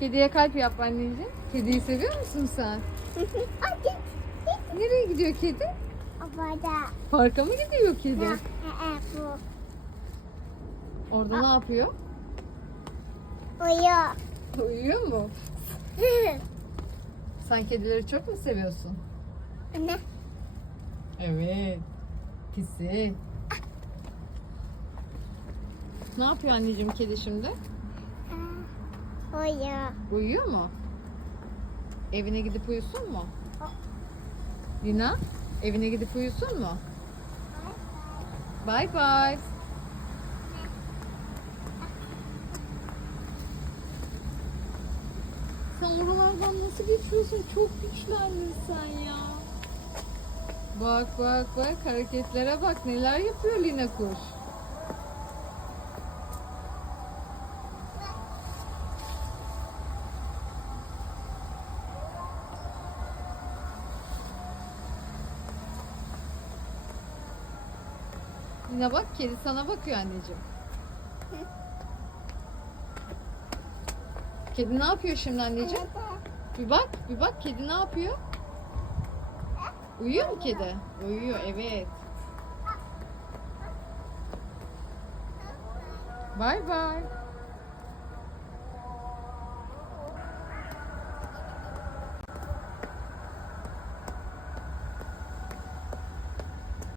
Kediye kalp yap anneciğim. Kediyi seviyor musun sen? Nereye gidiyor kedi? Abada. Parka mı gidiyor kedi? Bu. Orada ne yapıyor? Uyu. Uyuyor mu? Sen kedileri çok mu seviyorsun? Anne. Evet. Pisi. Ne yapıyor anneciğim kedi şimdi? Uyu. Uyuyor mu? Evine gidip uyusun mu? Lina, evine gidip uyusun mu? Bye bye. Sen oralardan nasıl geçiyorsun? Çok güçlendin sen ya. Bak bak bak hareketlere bak neler yapıyor Lina kuş. Lina bak kedi sana bakıyor anneciğim. Kedi ne yapıyor şimdi anneciğim? Bir bak, bir bak kedi ne yapıyor? Uyuyor mu kedi? Uyuyor, evet. Bye bye.